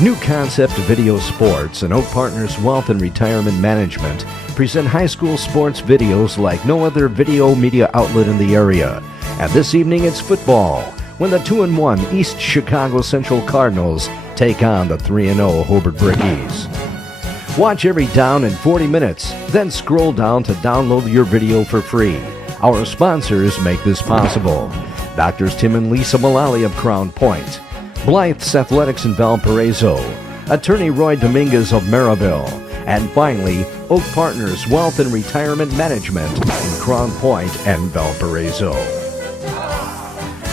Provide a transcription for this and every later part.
New Concept Video Sports and Oak Partners Wealth and Retirement Management present high school sports videos like no other video media outlet in the area. And this evening it's football, when the 2-1 East Chicago Central Cardinals take on the 3-0 Hobart Brickies. Watch every down in 40 minutes, then scroll down to download your video for free. Our sponsors make this possible. Doctors Tim and Lisa Mullally of Crown Point, Blythe's Athletics in Valparaiso, Attorney Roy Dominguez of Maryville, and finally, Oak Partners Wealth and Retirement Management in Crown Point and Valparaiso.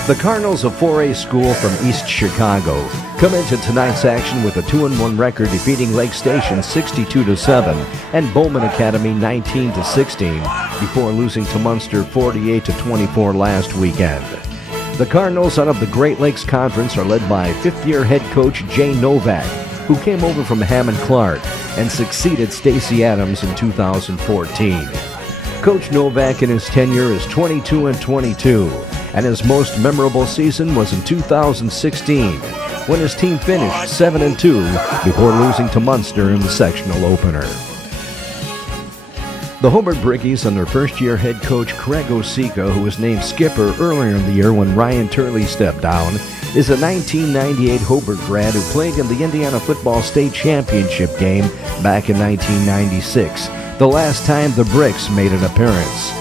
The Cardinals, a 4A school from East Chicago, come into tonight's action with a 2-1 record, defeating Lake Station 62-7 and Bowman Academy 19-16 before losing to Munster 48-24 last weekend. The Cardinals out of the Great Lakes Conference are led by fifth-year head coach Jay Novak, who came over from Hammond Clark and succeeded Stacy Adams in 2014. Coach Novak in his tenure is 22-22, and his most memorable season was in 2016, when his team finished 7-2 before losing to Munster in the sectional opener. The Hobart Brickies, under first-year head coach Craig Osika, who was named skipper earlier in the year when Ryan Turley stepped down, is a 1998 Hobart grad who played in the Indiana Football State Championship game back in 1996, the last time the Bricks made an appearance.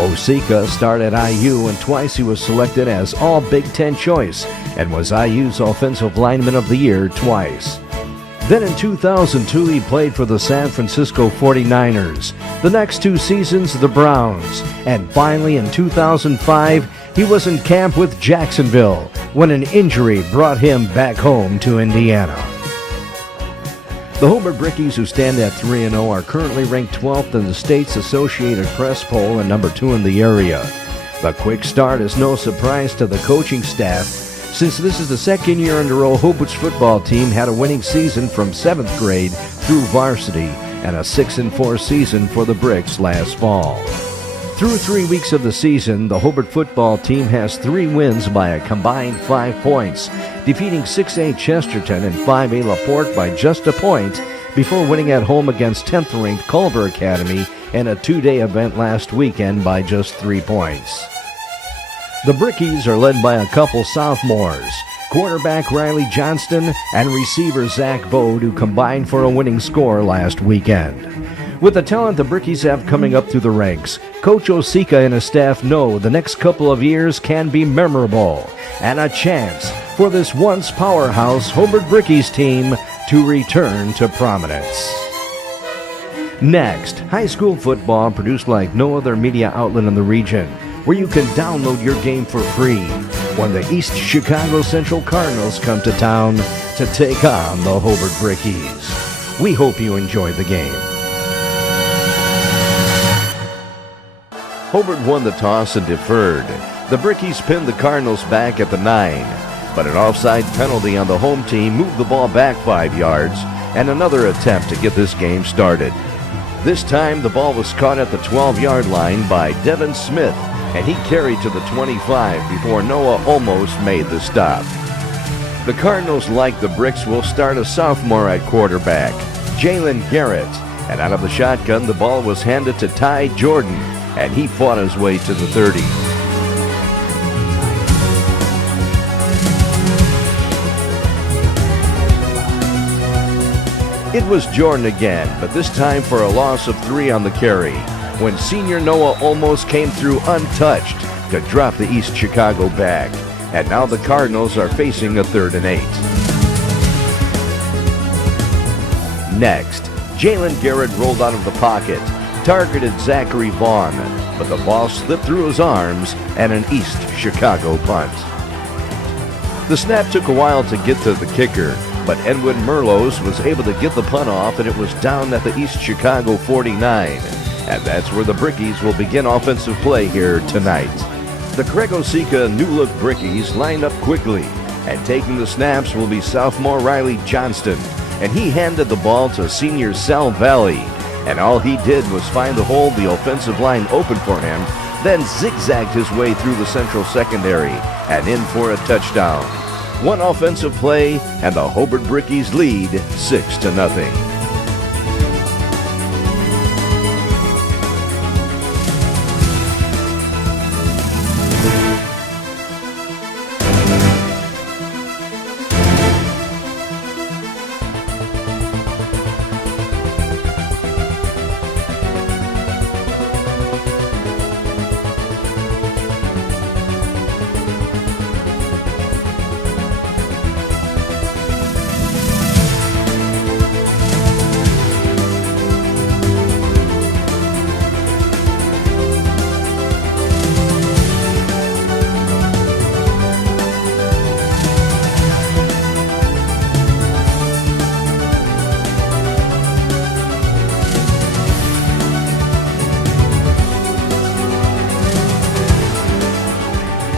Osika starred at IU, and twice he was selected as All Big Ten choice and was IU's Offensive Lineman of the Year twice. Then in 2002, he played for the San Francisco 49ers. The next two seasons, the Browns. And finally, in 2005, he was in camp with Jacksonville when an injury brought him back home to Indiana. The Hobart Brickies, who stand at 3-0, are currently ranked 12th in the state's Associated Press poll and number 2 in the area. The quick start is no surprise to the coaching staff, since this is the second year in a row Hobart's football team had a winning season from 7th grade through varsity, and a 6-4 season for the Bricks last fall. Through 3 weeks of the season, the Hobart football team has 3 wins by a combined 5 points, defeating 6A Chesterton and 5A LaPorte by just a point before winning at home against 10th-ranked Culver Academy in a 2-day event last weekend by just 3 points. The Brickies are led by a couple sophomores, quarterback Riley Johnston and receiver Zach Bode, who combined for a winning score last weekend. With the talent the Brickies have coming up through the ranks, Coach Osika and his staff know the next couple of years can be memorable, and a chance for this once powerhouse Hobart Brickies team to return to prominence. Next, high school football produced like no other media outlet in the region, where you can download your game for free when the East Chicago Central Cardinals come to town to take on the Hobart Brickies. We hope you enjoyed the game. Hobart won the toss and deferred. The Brickies pinned the Cardinals back at the 9, but an offside penalty on the home team moved the ball back 5 yards, and another attempt to get this game started. This time the ball was caught at the 12-yard line by Devin Smith, and he carried to the 25 before Noah almost made the stop. The Cardinals, like the Bricks, will start a sophomore at quarterback, Jalen Garrett, and out of the shotgun the ball was handed to Ty Jordan, and he fought his way to the 30. It was Jordan again, but this time for a loss of 3 on the carry, when senior Noah almost came through untouched to drop the East Chicago back. And now the Cardinals are facing a 3rd and 8. Next, Jalen Garrett rolled out of the pocket, targeted Zachary Vaughn, but the ball slipped through his arms and an East Chicago punt. The snap took a while to get to the kicker, but Edwin Merlos was able to get the punt off, and it was down at the East Chicago 49. And that's where the Brickies will begin offensive play here tonight. The Craig Osika new-look Brickies lined up quickly, and taking the snaps will be sophomore Riley Johnston, and he handed the ball to senior Sal Valley, and all he did was find the hole the offensive line opened for him, then zigzagged his way through the central secondary and in for a touchdown. One offensive play, and the Hobart Brickies lead 6-0.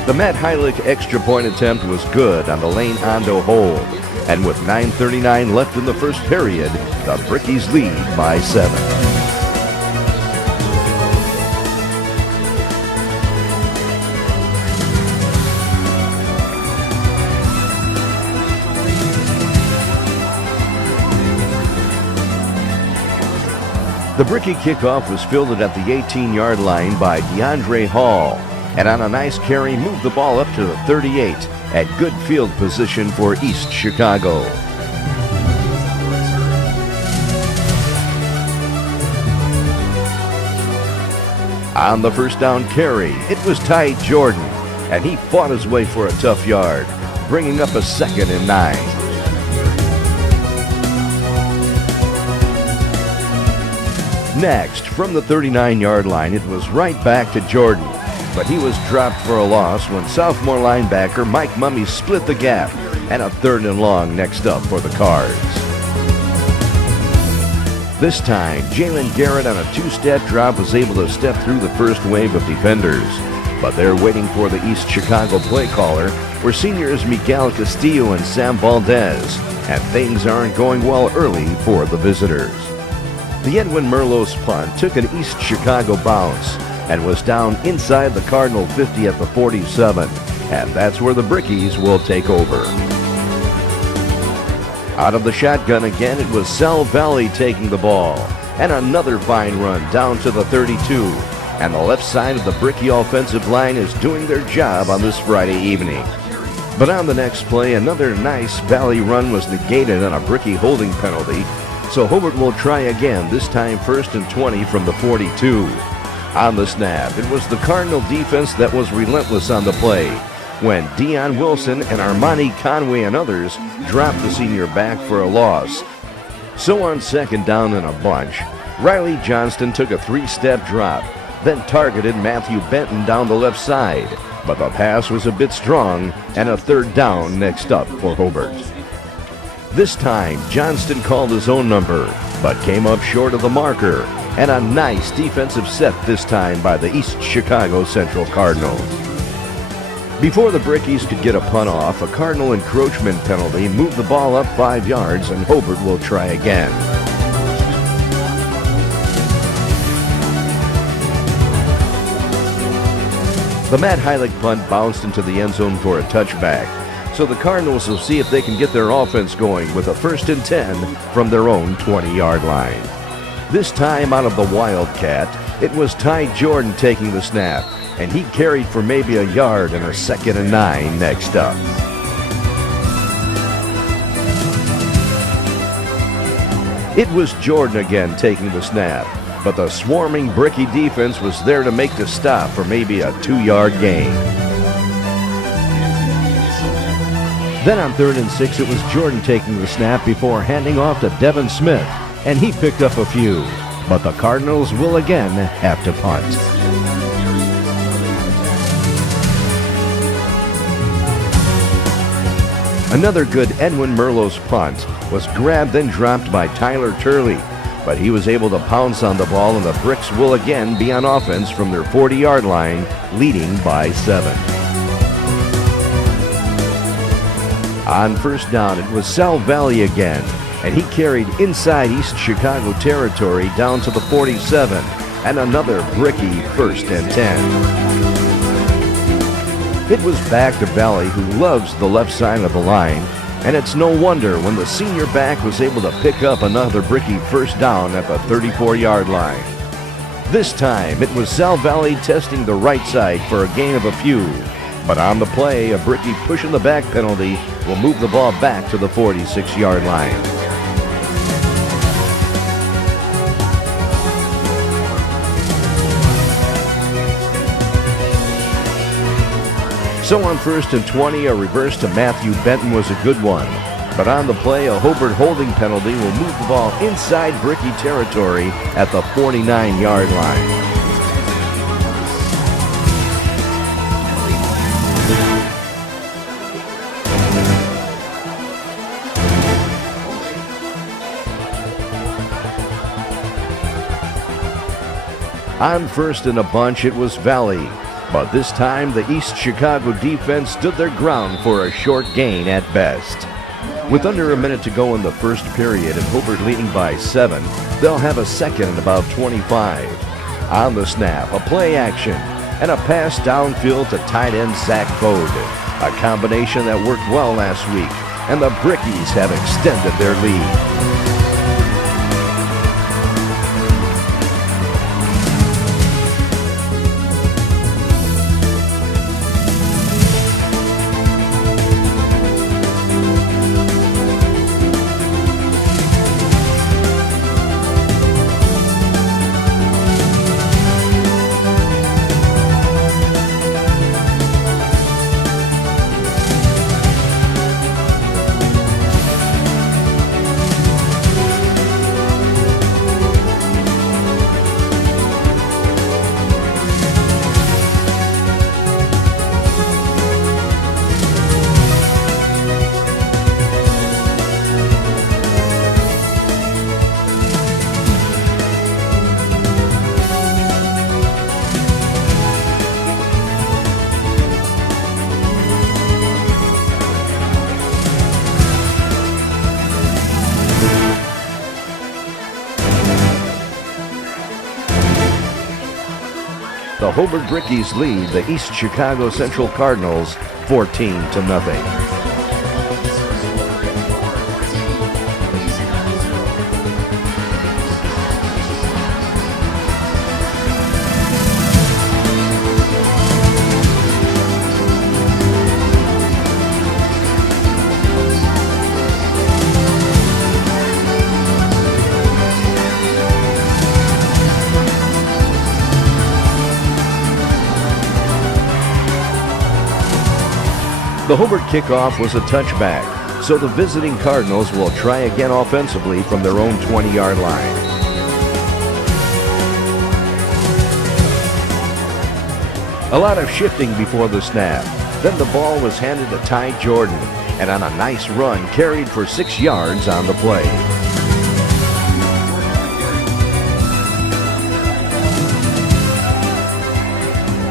The Matt Heilich extra point attempt was good on the Lane Ondo hold, and with 9:39 left in the first period, the Brickies lead by 7. The Brickie kickoff was fielded at the 18-yard line by DeAndre Hall, and on a nice carry moved the ball up to the 38 at good field position for East Chicago. On the first down carry, it was Ty Jordan, and he fought his way for a tough yard, bringing up a 2nd and 9. Next, from the 39-yard line, it was right back to Jordan, but he was dropped for a loss when sophomore linebacker Mike Mummy split the gap, and a 3rd and long next up for the Cards. This time, Jalen Garrett on a 2-step drop was able to step through the first wave of defenders, but they're waiting for the East Chicago play caller were seniors Miguel Castillo and Sam Valdez, and things aren't going well early for the visitors. The Edwin Merlot's punt took an East Chicago bounce and was down inside the Cardinal 50 at the 47, and that's where the Brickies will take over. Out of the shotgun again, it was Sal Valley taking the ball, and another fine run down to the 32, and the left side of the Brickie offensive line is doing their job on this Friday evening. But on the next play, another nice Valley run was negated on a Brickie holding penalty, so Hobart will try again, this time 1st and 20 from the 42. On the snap, it was the Cardinal defense that was relentless on the play, when Deion Wilson and Armani Conway and others dropped the senior back for a loss. So on 2nd down and a bunch, Riley Johnston took a 3-step drop, then targeted Matthew Benton down the left side, but the pass was a bit strong, and a 3rd down next up for Hobart. This time, Johnston called his own number, but came up short of the marker, and a nice defensive set this time by the East Chicago Central Cardinals. Before the Brickies could get a punt off, a Cardinal encroachment penalty moved the ball up 5 yards, and Hobart will try again. The Matt Heilich punt bounced into the end zone for a touchback, so the Cardinals will see if they can get their offense going with a 1st and 10 from their own 20-yard line. This time out of the Wildcat, it was Ty Jordan taking the snap, and he carried for maybe a yard and a 2nd and 9 next up. It was Jordan again taking the snap, but the swarming Brickie defense was there to make the stop for maybe a 2-yard gain. Then on 3rd and 6, it was Jordan taking the snap before handing off to Devin Smith, and he picked up a few, but the Cardinals will again have to punt. Another good Edwin Merlot's punt was grabbed and dropped by Tyler Turley, but he was able to pounce on the ball, and the Bricks will again be on offense from their 40-yard line, leading by 7. On 1st down, it was Sal Valley again, and he carried inside East Chicago territory down to the 47, and another Brickie 1st and 10. It was back to Valley, who loves the left side of the line, and it's no wonder when the senior back was able to pick up another Bricky first down at the 34-yard line. This time, it was Sal Valley testing the right side for a gain of a few. But on the play, a Bricky pushing the back penalty will move the ball back to the 46-yard line. So on 1st and 20, a reverse to Matthew Benton was a good one. But on the play, a Hobart holding penalty will move the ball inside Bricky territory at the 49-yard line. On 1st and a bunch, it was Valley. But this time, the East Chicago defense stood their ground for a short gain at best. With under a minute to go in the first period and Hobart leading by 7, they'll have a second and about 25. On the snap, a play action, and a pass downfield to tight end Zach Bode. A combination that worked well last week, and the Brickies have extended their lead. The Hobart Brickies lead the East Chicago Central Cardinals 14-0. The Hobart kickoff was a touchback, so the visiting Cardinals will try again offensively from their own 20-yard line. A lot of shifting before the snap. Then the ball was handed to Ty Jordan, and on a nice run, carried for 6 yards on the play.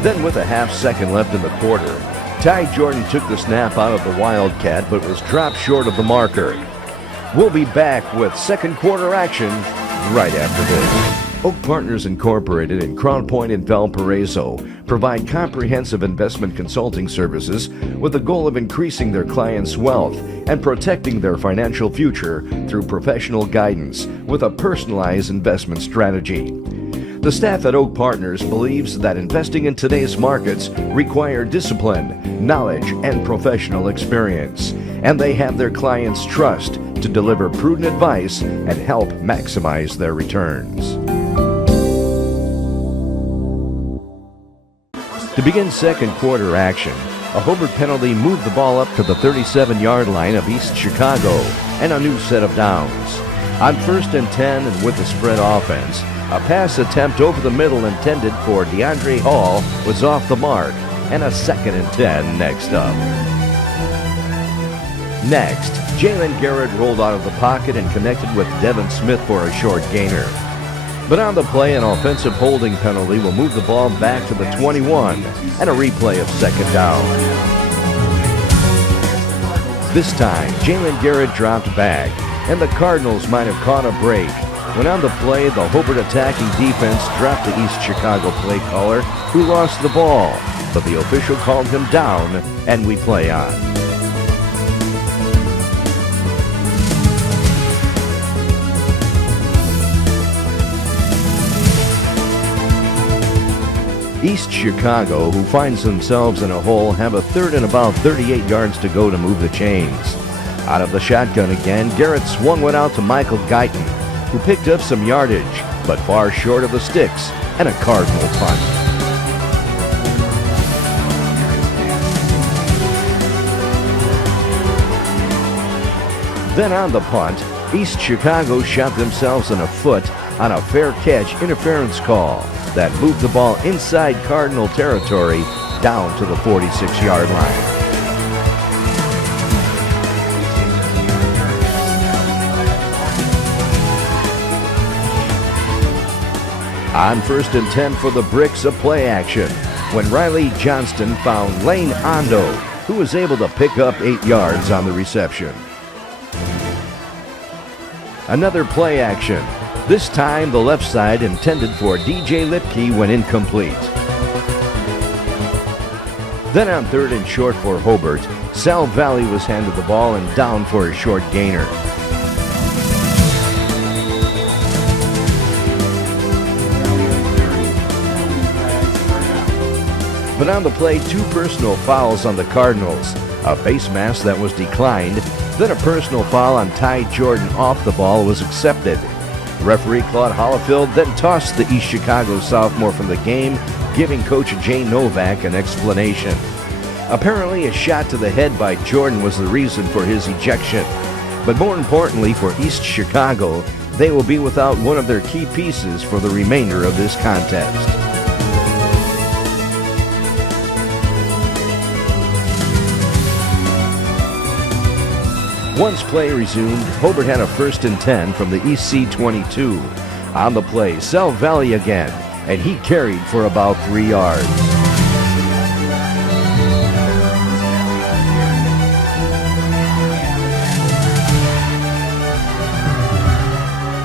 Then with a half second left in the quarter, Ty Jordan took the snap out of the Wildcat, but was dropped short of the marker. We'll be back with second quarter action right after this. Oak Partners Incorporated in Crown Point and Valparaiso provide comprehensive investment consulting services with the goal of increasing their clients' wealth and protecting their financial future through professional guidance with a personalized investment strategy. The staff at Oak Partners believes that investing in today's markets require discipline, knowledge, and professional experience, and they have their clients' trust to deliver prudent advice and help maximize their returns. To begin second quarter action, a Hobart penalty moved the ball up to the 37-yard line of East Chicago and a new set of downs. On 1st and 10 and with the spread offense, a pass attempt over the middle intended for DeAndre Hall was off the mark, and a 2nd and 10 next up. Next, Jalen Garrett rolled out of the pocket and connected with Devin Smith for a short gainer. But on the play, an offensive holding penalty will move the ball back to the 21 and a replay of 2nd down. This time, Jalen Garrett dropped back, and the Cardinals might have caught a break when on the play, the Hobart attacking defense dropped the East Chicago play caller, who lost the ball. but the official called him down, and we play on. East Chicago, who finds themselves in a hole, have a third and about 38 yards to go to move the chains. Out of the shotgun again, Garrett swung one out to Michael Guyton, who picked up some yardage, but far short of the sticks, and a Cardinal punt. Then on the punt, East Chicago shot themselves in a foot on a fair catch interference call that moved the ball inside Cardinal territory down to the 46-yard line. On 1st and 10 for the Bricks, a play action when Riley Johnston found Lane Ondo, who was able to pick up 8 yards on the reception. Another play action. This time, the left side intended for DJ Lipke went incomplete. Then on 3rd and short for Hobart, Sal Valley was handed the ball and down for a short gainer. But on the play, 2 personal fouls on the Cardinals, a face mask that was declined, then a personal foul on Ty Jordan off the ball was accepted. Referee Claude Hollifield then tossed the East Chicago sophomore from the game, giving Coach Jay Novak an explanation. Apparently, a shot to the head by Jordan was the reason for his ejection. But more importantly for East Chicago, they will be without one of their key pieces for the remainder of this contest. Once play resumed, Hobart had a 1st and 10 from the EC 22. On the play, Sal Valley again, and he carried for about 3 yards.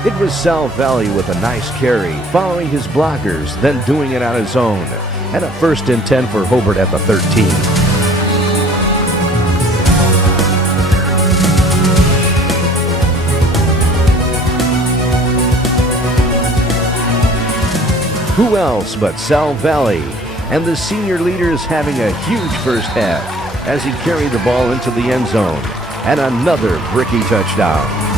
It was Sal Valley with a nice carry, following his blockers, then doing it on his own, and a 1st and 10 for Hobart at the 13. Who else but Sal Valley? And the senior leader is having a huge first half as he carried the ball into the end zone. And another Bricky touchdown.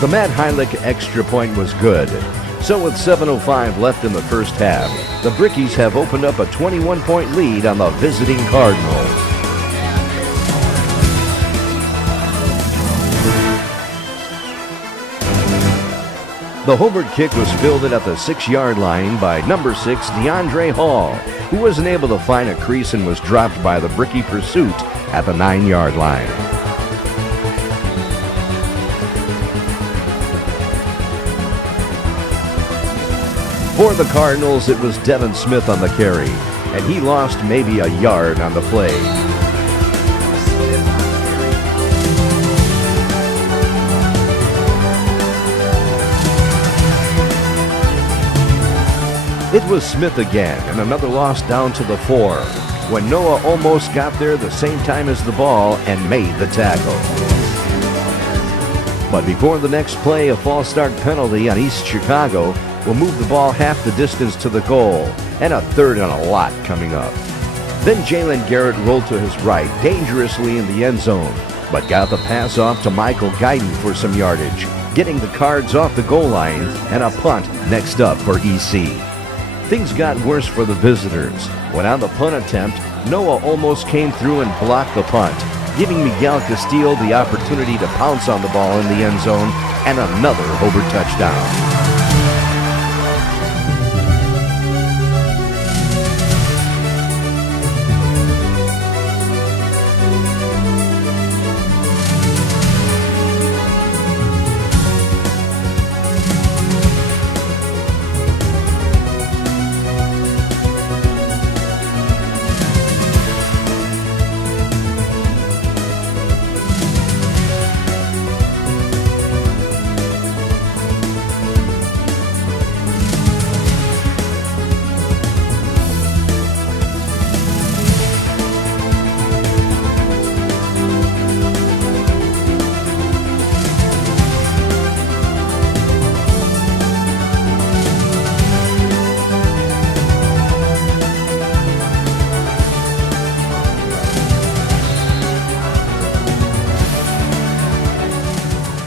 The Matt Heilich extra point was good. So with 7:05 left in the first half, the Brickies have opened up a 21-point lead on the visiting Cardinals. The Hobart kick was fielded at the 6-yard line by number 6, DeAndre Hall, who wasn't able to find a crease and was dropped by the Bricky pursuit at the 9-yard line. For the Cardinals, it was Devin Smith on the carry, and he lost maybe a yard on the play. It was Smith again, and another loss down to the 4, when Noah almost got there the same time as the ball and made the tackle. But before the next play, a false start penalty on East Chicago will move the ball half the distance to the goal, and a 3rd and a lot coming up. Then Jalen Garrett rolled to his right dangerously in the end zone, but got the pass off to Michael Guyton for some yardage, getting the Cards off the goal line, and a punt next up for EC. Things got worse for the visitors when on the punt attempt, Noah almost came through and blocked the punt, giving Miguel Castillo the opportunity to pounce on the ball in the end zone, and another Hobart touchdown.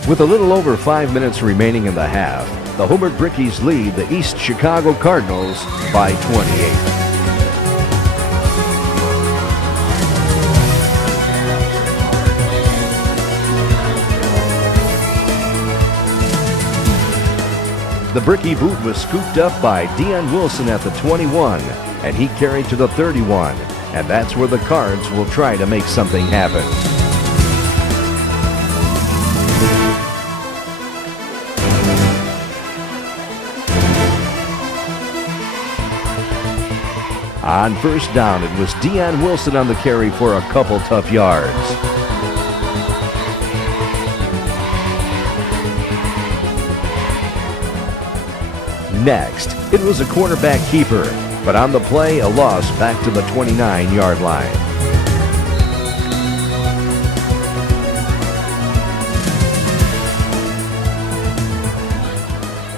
With a little over 5 minutes remaining in the half, the Hobart Brickies lead the East Chicago Cardinals by 28. The Bricky boot was scooped up by Deion Wilson at the 21, and he carried to the 31, and that's where the Cards will try to make something happen. On first down, it was Deion Wilson on the carry for a couple tough yards. Next, it was a quarterback keeper, but on the play, a loss back to the 29-yard line.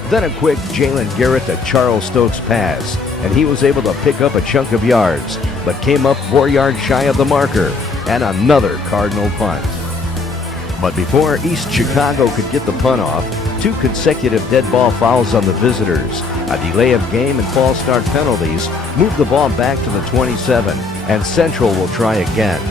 Then a quick Jalen Garrett to Charles Stokes pass, and he was able to pick up a chunk of yards, but came up 4 yards shy of the marker, and another Cardinal punt. But before East Chicago could get the punt off, 2 consecutive dead ball fouls on the visitors, a delay of game and false start penalties moved the ball back to the 27, and Central will try again.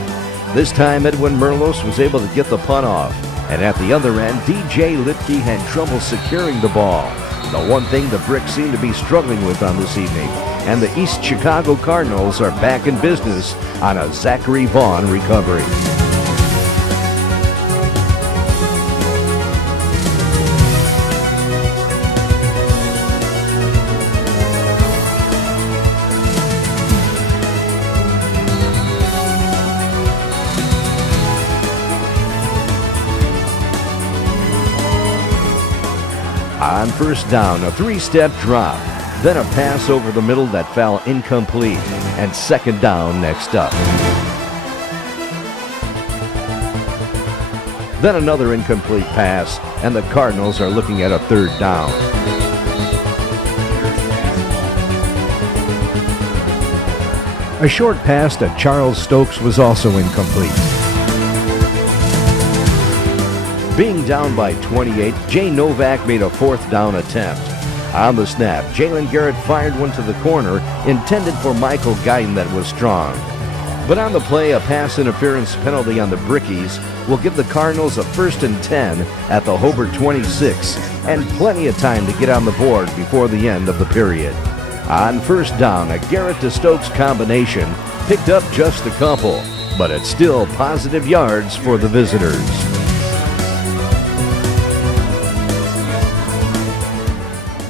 This time Edwin Merlos was able to get the punt off, and at the other end, DJ Lipke had trouble securing the ball. The one thing the Bricks seem to be struggling with on this evening, and the East Chicago Cardinals are back in business on a Zachary Vaughn recovery. On first down, a 3-step drop, then a pass over the middle that fell incomplete, and second down next up. Then another incomplete pass, and the Cardinals are looking at a third down. A short pass to Charles Stokes was also incomplete. Being down by 28, Jay Novak made a fourth down attempt. On the snap, Jalen Garrett fired one to the corner, intended for Michael Guyton that was strong. But on the play, a pass interference penalty on the Brickies will give the Cardinals a 1st and 10 at the Hobart 26, and plenty of time to get on the board before the end of the period. On first down, a Garrett to Stokes combination picked up just a couple, but it's still positive yards for the visitors.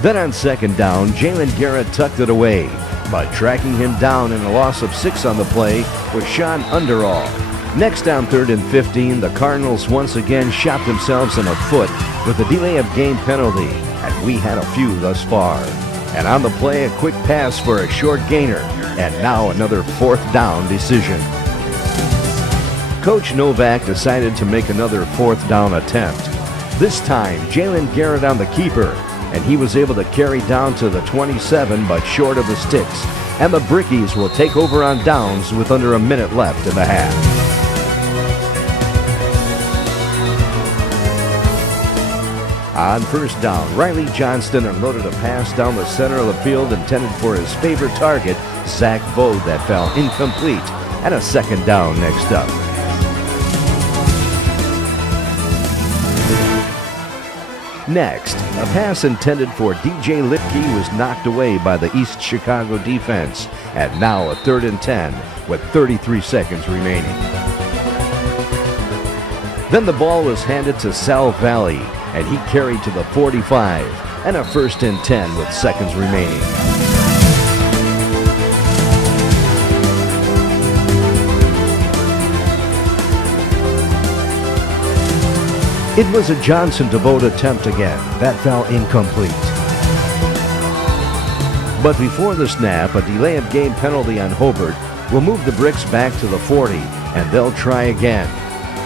Then on second down, Jalen Garrett tucked it away, but tracking him down in a loss of 6 on the play was Sean Underall. Next on 3rd and 15, the Cardinals once again shot themselves in the foot with a delay of game penalty, and we had a few thus far. And on the play, a quick pass for a short gainer, and now another 4th down decision. Coach Novak decided to make another 4th down attempt. This time, Jalen Garrett on the keeper, and he was able to carry down to the 27, but short of the sticks. And the Brickies will take over on downs with under a minute left in the half. On first down, Riley Johnston unloaded a pass down the center of the field intended for his favorite target, Zach Bode, that fell incomplete, and a second down next up. Next, a pass intended for DJ Lipke was knocked away by the East Chicago defense, and now a 3rd and 10 with 33 seconds remaining. Then the ball was handed to Sal Valley, and he carried to the 45, and a 1st and 10 with seconds remaining. It was a Johnson-DeVoe attempt again. That fell incomplete. But before the snap, a delay of game penalty on Hobart will move the Bricks back to the 40, and they'll try again.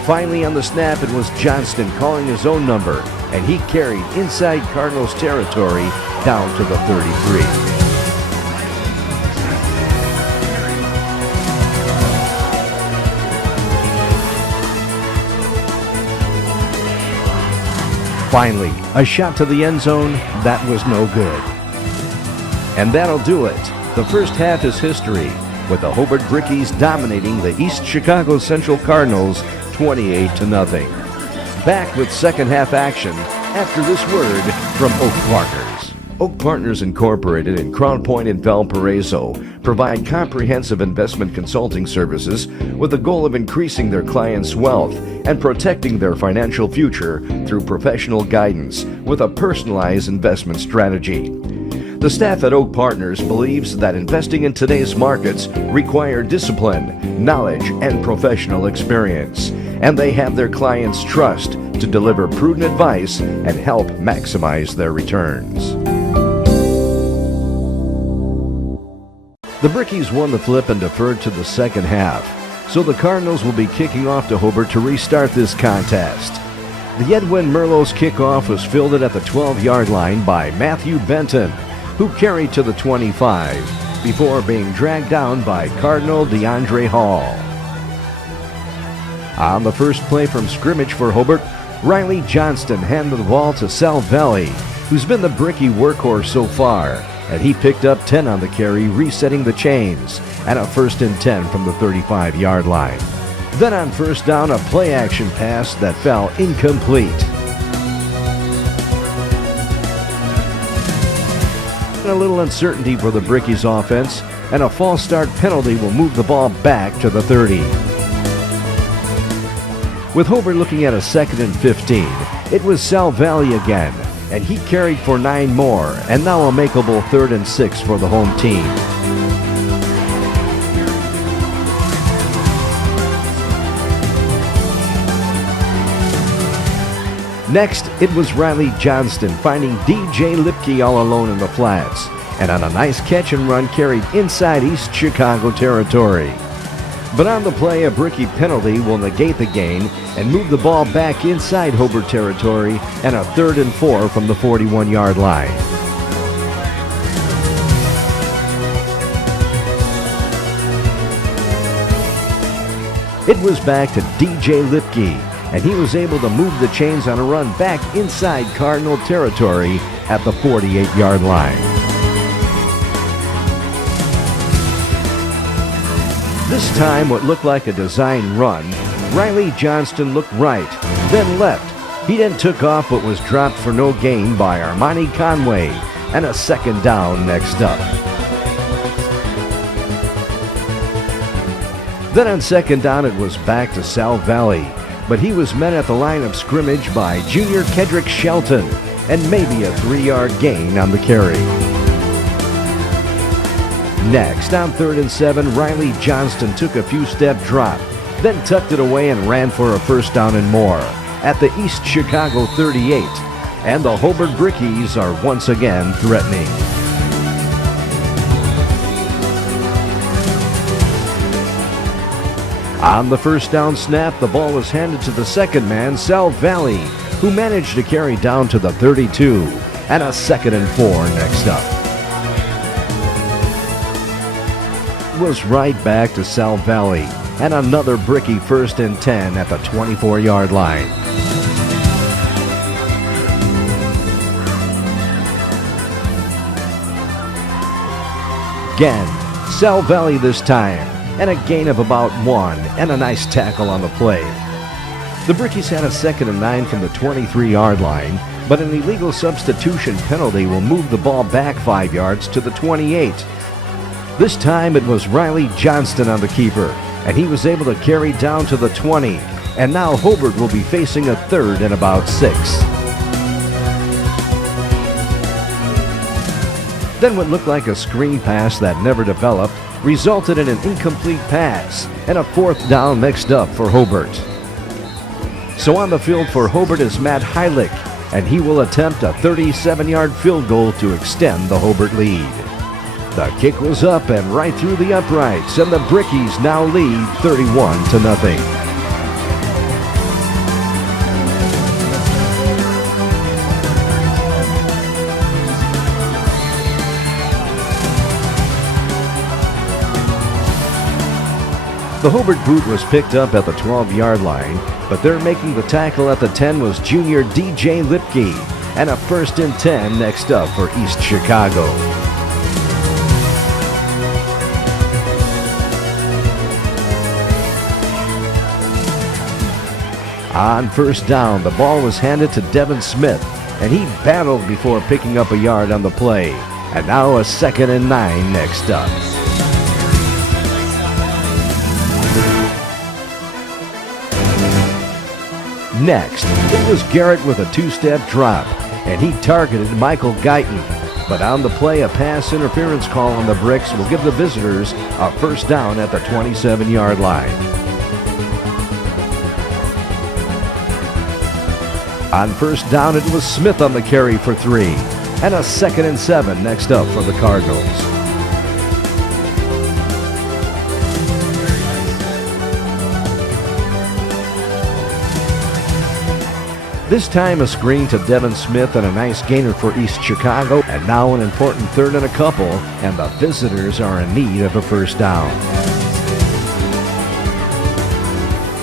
Finally on the snap, it was Johnston calling his own number, and he carried inside Cardinals territory down to the 33. Finally, a shot to the end zone, that was no good. And that'll do it. The first half is history, with the Hobart Brickies dominating the East Chicago Central Cardinals 28-0. Back with second half action after this word from Oak Partners. Oak Partners Incorporated in Crown Point and Valparaiso provide comprehensive investment consulting services with the goal of increasing their clients' wealth and protecting their financial future through professional guidance with a personalized investment strategy. The staff at Oak Partners believes that investing in today's markets require discipline, knowledge, and professional experience, and they have their clients' trust to deliver prudent advice and help maximize their returns. The Brickies won the flip and deferred to the second half, so the Cardinals will be kicking off to Hobart to restart this contest. The Edwin Merlot's kickoff was fielded at the 12-yard line by Matthew Benton, who carried to the 25 before being dragged down by Cardinal DeAndre Hall. On the first play from scrimmage for Hobart, Riley Johnston handed the ball to Sal Valley, who's been the Brickie workhorse so far, and he picked up 10 on the carry, resetting the chains, and a 1st and 10 from the 35-yard line. Then on first down, a play-action pass that fell incomplete. A little uncertainty for the Brickies offense, and a false start penalty will move the ball back to the 30. With Hobart looking at a 2nd and 15, it was Sal Valley again, and he carried for 9 more, and now a makeable 3rd and 6 for the home team. Next, it was Riley Johnston finding DJ Lipke all alone in the flats, and on a nice catch and run carried inside East Chicago territory. But on the play, a Brickie penalty will negate the gain and move the ball back inside Hobart territory, and a 3rd and 4 from the 41-yard line. It was back to DJ Lipke, and he was able to move the chains on a run back inside Cardinal territory at the 48-yard line. This time, what looked like a design run, Riley Johnston looked right, then left. He then took off but was dropped for no gain by Armani Conway, and a 2nd down next up. Then on 2nd down, it was back to Sal Valley, but he was met at the line of scrimmage by junior Kedrick Shelton, and maybe a 3-yard gain on the carry. Next, on 3rd and 7, Riley Johnston took a few-step drop, then tucked it away and ran for a 1st down and more at the East Chicago 38, and the Hobart Brickies are once again threatening. On the 1st down snap, the ball was handed to the 2nd man, Sal Valley, who managed to carry down to the 32, and a 2nd and 4 next up. Was right back to Sal Valley, and another Brickie 1st and 10 at the 24-yard line. Again, Sal Valley this time, and a gain of about 1, and a nice tackle on the play. The Brickies had a 2nd and 9 from the 23-yard line, but an illegal substitution penalty will move the ball back 5 yards to the 28. This time it was Riley Johnston on the keeper, and he was able to carry down to the 20. And now Hobart will be facing a 3rd and about 6. Then what looked like a screen pass that never developed resulted in an incomplete pass and a 4th down mixed up for Hobart. So on the field for Hobart is Matt Heilich, and he will attempt a 37-yard field goal to extend the Hobart lead. The kick was up and right through the uprights, and the Brickies now lead 31-0. The Hobart boot was picked up at the 12-yard line, but there making the tackle at the 10 was junior DJ Lipke, and a 1st and 10 next up for East Chicago. On 1st down, the ball was handed to Devin Smith, and he battled before picking up a yard on the play. And now a 2nd and 9 next up. Next, it was Garrett with a 2-step drop, and he targeted Michael Guyton. But on the play, a pass interference call on the Bricks will give the visitors a 1st down at the 27-yard line. On 1st down, it was Smith on the carry for 3, and a 2nd and 7 next up for the Cardinals. This time a screen to Devin Smith and a nice gainer for East Chicago, and now an important 3rd and a couple, and the visitors are in need of a 1st down.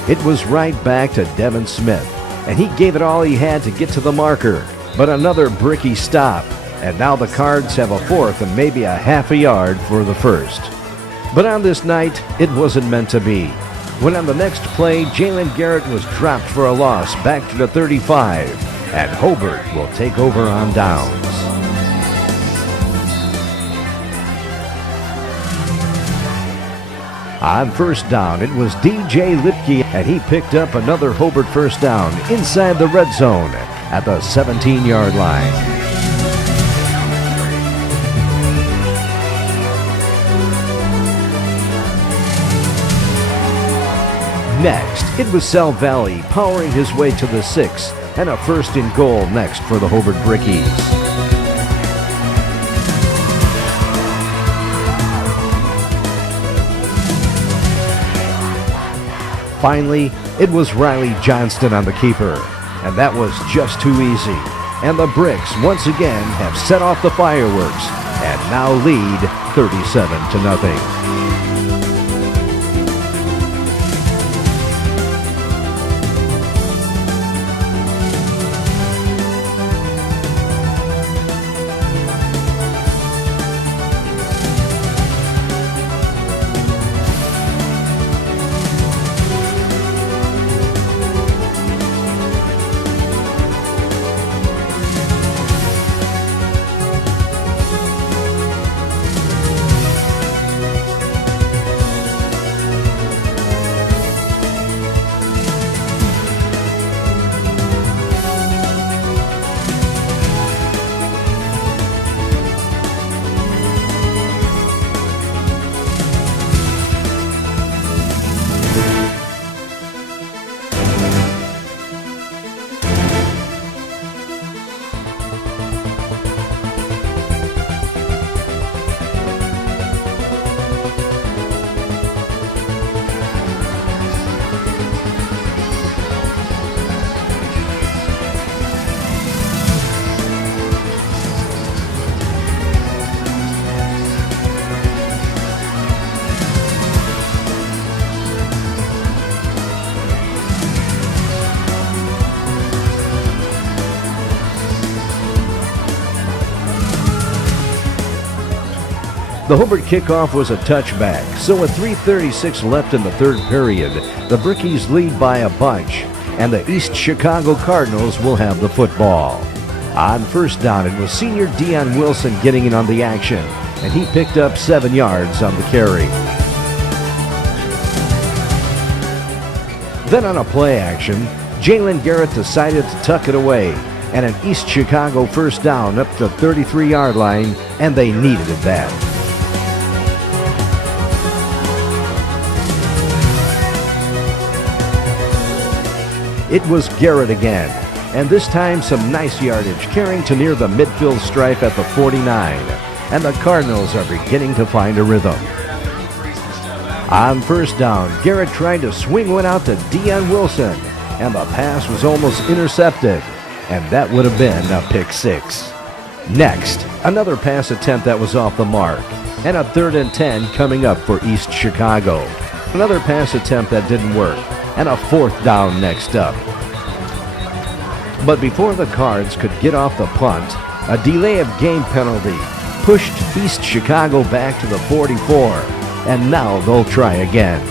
It was right back to Devin Smith, and he gave it all he had to get to the marker, but another Bricky stop, and now the Cards have a 4th and maybe a half a yard for the 1st. But on this night, it wasn't meant to be. When on the next play, Jalen Garrett was dropped for a loss back to the 35, and Hobart will take over on downs. On 1st down, it was DJ Lipke, and he picked up another Hobart 1st down inside the red zone at the 17-yard line. Next, it was Sal Valley powering his way to the 6, and a 1st and goal next for the Hobart Brickies. Finally, it was Riley Johnston on the keeper, and that was just too easy. And the Bricks once again have set off the fireworks and now lead 37-0. The Hobart kickoff was a touchback, so with 3:36 left in the 3rd period, the Brickies lead by a bunch, and the East Chicago Cardinals will have the football. On first down, it was senior Dion Wilson getting in on the action, and he picked up 7 yards on the carry. Then on a play action, Jalen Garrett decided to tuck it away, and an East Chicago first down up the 33-yard line, and they needed that. It was Garrett again, and this time some nice yardage, carrying to near the midfield stripe at the 49, and the Cardinals are beginning to find a rhythm. On first down, Garrett tried to swing one out to Dion Wilson, and the pass was almost intercepted, and that would have been a pick 6. Next, another pass attempt that was off the mark, and a 3rd and 10 coming up for East Chicago. Another pass attempt that didn't work, and a 4th down next up. But before the Cards could get off the punt, a delay of game penalty pushed East Chicago back to the 44, and now they'll try again.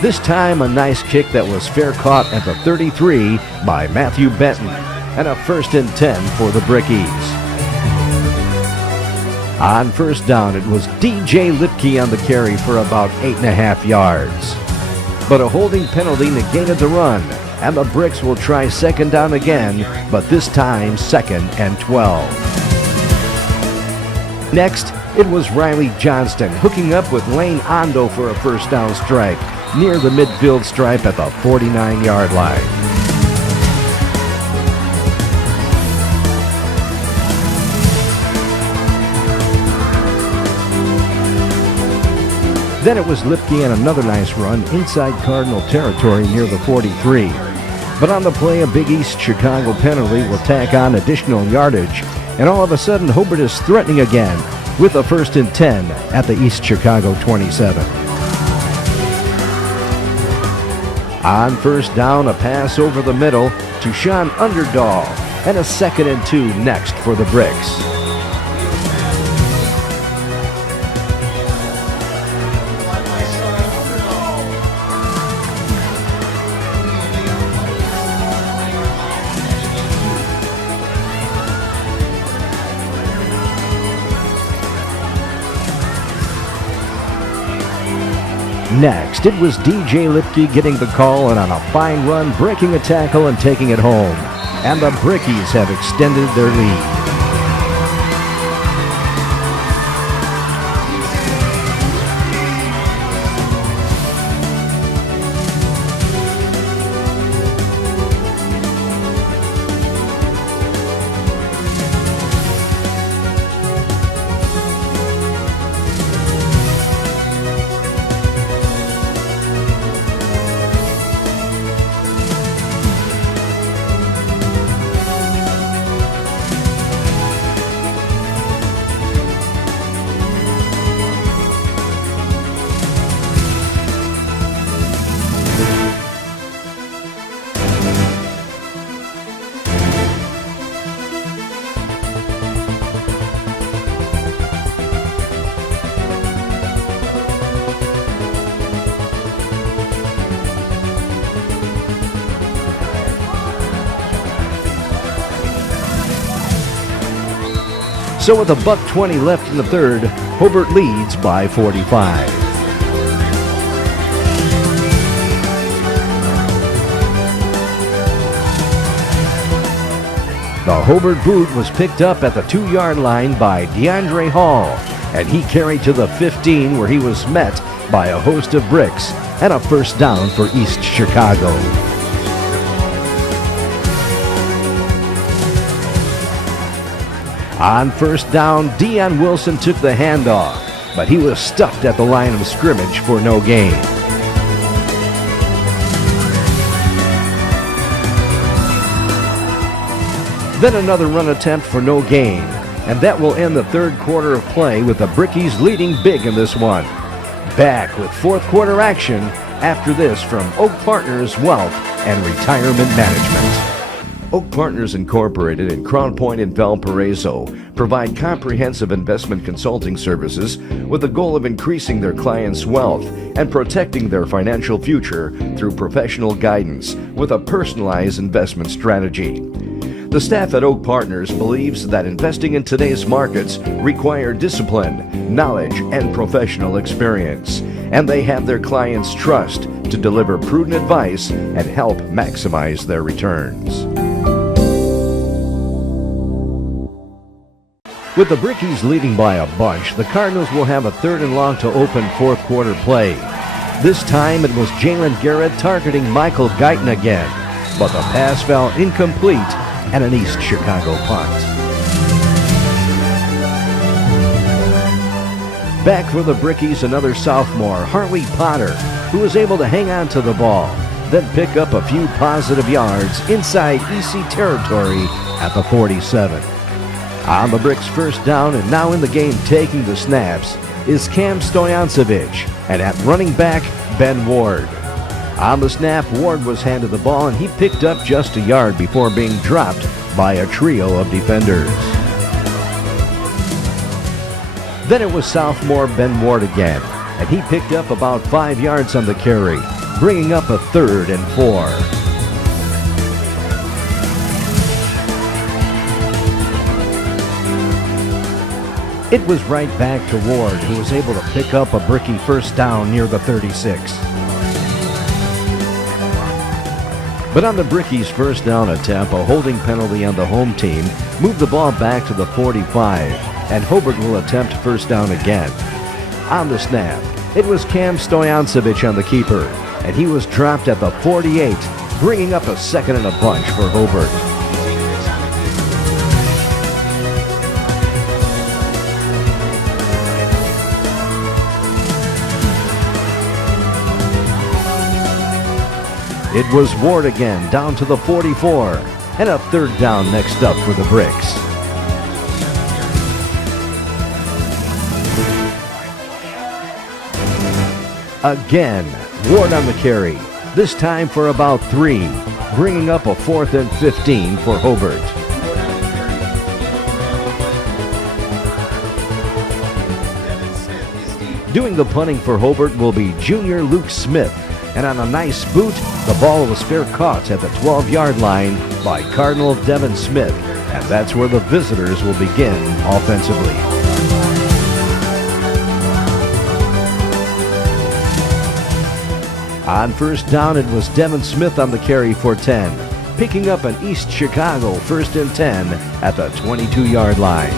This time a nice kick that was fair caught at the 33 by Matthew Benton, and a 1st and 10 for the Brickies. On first down, it was DJ Lipke on the carry for about 8.5 yards. But a holding penalty negated the run, and the Bricks will try 2nd down again, but this time 2nd and 12. Next, it was Riley Johnston hooking up with Lane Ondo for a first down strike near the midfield stripe at the 49-yard line. Then it was Lipke and another nice run inside Cardinal territory near the 43. But on the play, a Big East Chicago penalty will tack on additional yardage, and all of a sudden Hobart is threatening again with a 1st and 10 at the East Chicago 27. On first down, a pass over the middle to Sean Underdahl, and a 2nd and 2 next for the Bricks. Next, it was DJ Lipke getting the call and on a fine run, breaking a tackle and taking it home. And the Brickies have extended their lead. So with $1:20 left in the third, Hobart leads by 45. The Hobart boot was picked up at the 2-yard line by DeAndre Hall, and he carried to the 15 where he was met by a host of Bricks and a first down for East Chicago. On first down, Dion Wilson took the handoff, but he was stuffed at the line of scrimmage for no gain. Then another run attempt for no gain, and that will end the third quarter of play with the Brickies leading big in this one. Back with fourth quarter action after this from Oak Partners Wealth and Retirement Management. Oak Partners Incorporated in Crown Point and Valparaiso provide comprehensive investment consulting services with the goal of increasing their clients' wealth and protecting their financial future through professional guidance with a personalized investment strategy. The staff at Oak Partners believes that investing in today's markets require discipline, knowledge, and professional experience, and they have their clients' trust to deliver prudent advice and help maximize their returns. With the Brickies leading by a bunch, the Cardinals will have a 3rd and long to open fourth quarter play. This time it was Jalen Garrett targeting Michael Guyton again, but the pass fell incomplete and an East Chicago punt. Back for the Brickies, another sophomore, Harley Potter, who was able to hang on to the ball, then pick up a few positive yards inside EC territory at the 47. On the Bricks' first down and now in the game taking the snaps is Cam Stojancic, and at running back, Ben Ward. On the snap, Ward was handed the ball and he picked up just a yard before being dropped by a trio of defenders. Then it was sophomore Ben Ward again, and he picked up about 5 yards on the carry, bringing up a 3rd and 4. It was right back to Ward, who was able to pick up a Bricky first down near the 36. But on the Brickies' first down attempt, a holding penalty on the home team moved the ball back to the 45, and Hobart will attempt first down again. On the snap, it was Cam Stojancic on the keeper, and he was dropped at the 48, bringing up a 2nd and a bunch for Hobart. It was Ward again, down to the 44, and a 3rd down next up for the Bricks. Again, Ward on the carry, this time for about 3, bringing up a 4th and 15 for Hobart. Doing the punting for Hobart will be junior Luke Smith, and on a nice boot, the ball was fair caught at the 12-yard line by Cardinal Devin Smith, and that's where the visitors will begin offensively. On first down, it was Devin Smith on the carry for 10, picking up an East Chicago 1st and 10 at the 22-yard line.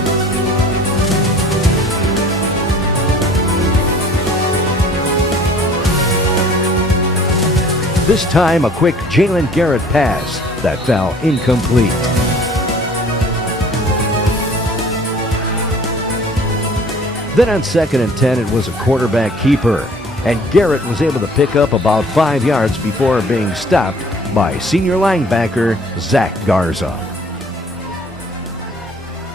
This time, a quick Jalen Garrett pass that fell incomplete. Then on 2nd and 10, it was a quarterback keeper, and Garrett was able to pick up about 5 yards before being stopped by senior linebacker Zach Garza.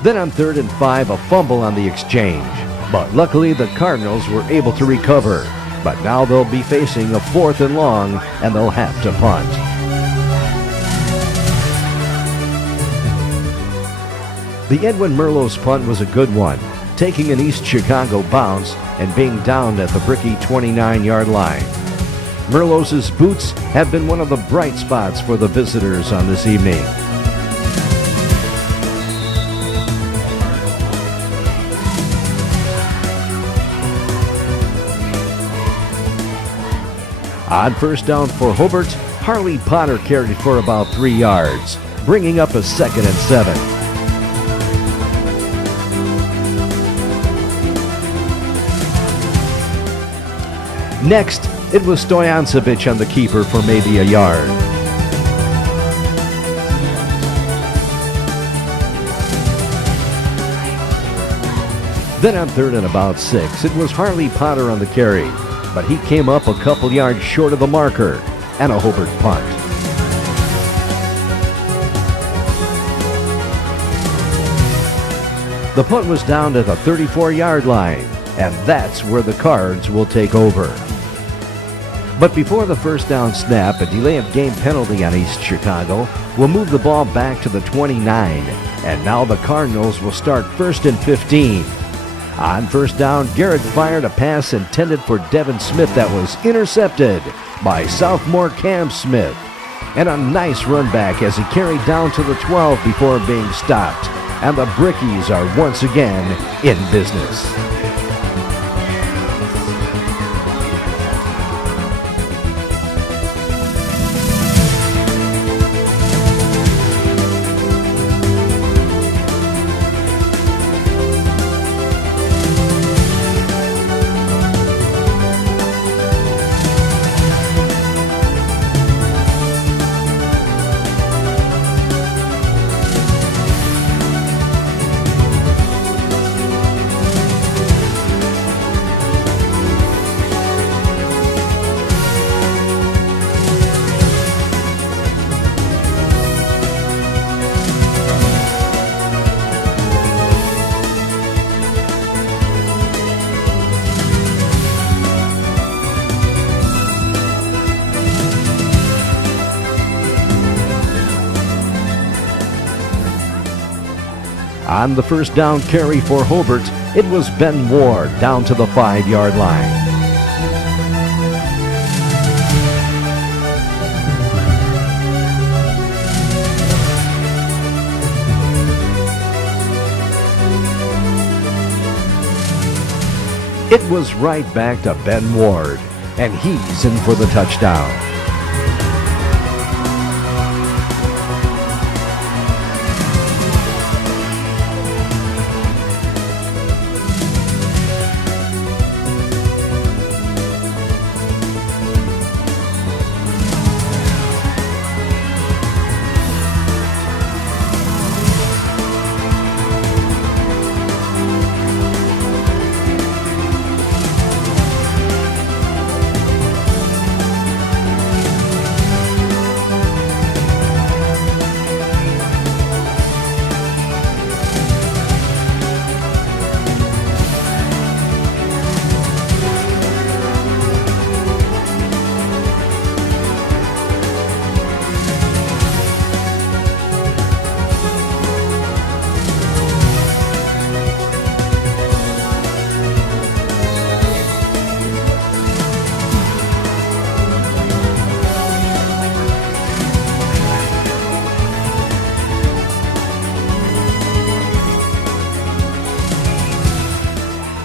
Then on 3rd and 5, a fumble on the exchange, but luckily the Cardinals were able to recover. But now they'll be facing a 4th and long, and they'll have to punt. The Edwin Merlot's punt was a good one, taking an East Chicago bounce and being downed at the Bricky 29-yard line. Merlot's boots have been one of the bright spots for the visitors on this evening. On first down for Hobart, Harley Potter carried for about 3 yards, bringing up a 2nd and 7. Next, it was Stojancic on the keeper for maybe a yard. Then on 3rd and about 6, it was Harley Potter on the carry, but he came up a couple yards short of the marker, and a Hobart punt. The punt was down to the 34-yard line, and that's where the Cards will take over. But before the first down snap, a delay of game penalty on East Chicago will move the ball back to the 29, and now the Cardinals will start 1st and 15. On first down, Garrett fired a pass intended for Devin Smith that was intercepted by sophomore Cam Smith. And a nice run back as he carried down to the 12 before being stopped. And the Brickies are once again in business. On the first down carry for Hobart, it was Ben Ward down to the 5-yard line. It was right back to Ben Ward, and he's in for the touchdown.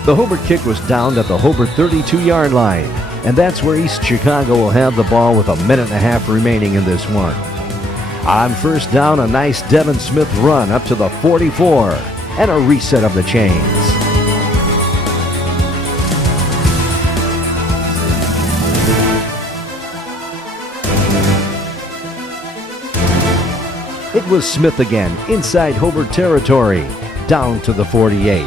The Hobart kick was downed at the Hobart 32-yard line, and that's where East Chicago will have the ball with 1.5 minutes remaining in this one. On first down, a nice Devin Smith run up to the 44, and a reset of the chains. It was Smith again, inside Hobart territory, down to the 48.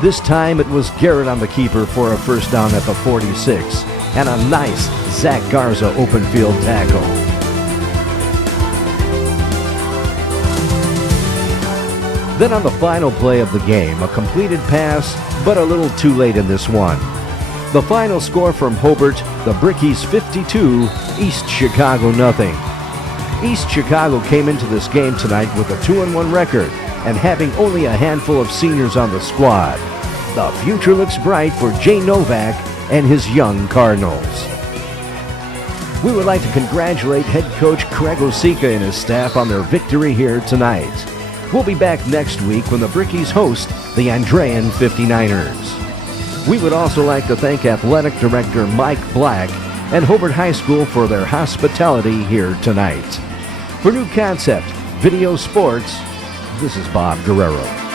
This time it was Garrett on the keeper for a first down at the 46, and a nice Zach Garza open field tackle. Then on the final play of the game, a completed pass, but a little too late in this one. The final score from Hobart, the Brickies 52, East Chicago nothing. East Chicago came into this game tonight with a 2-1 record and having only a handful of seniors on the squad. The future looks bright for Jay Novak and his young Cardinals. We would like to congratulate head coach Craig Osika and his staff on their victory here tonight. We'll be back next week when the Brickies host the Andrean 59ers. We would also like to thank Athletic Director Mike Black and Hobart High School for their hospitality here tonight. For New Concept Video Sports, this is Bob Guerrero.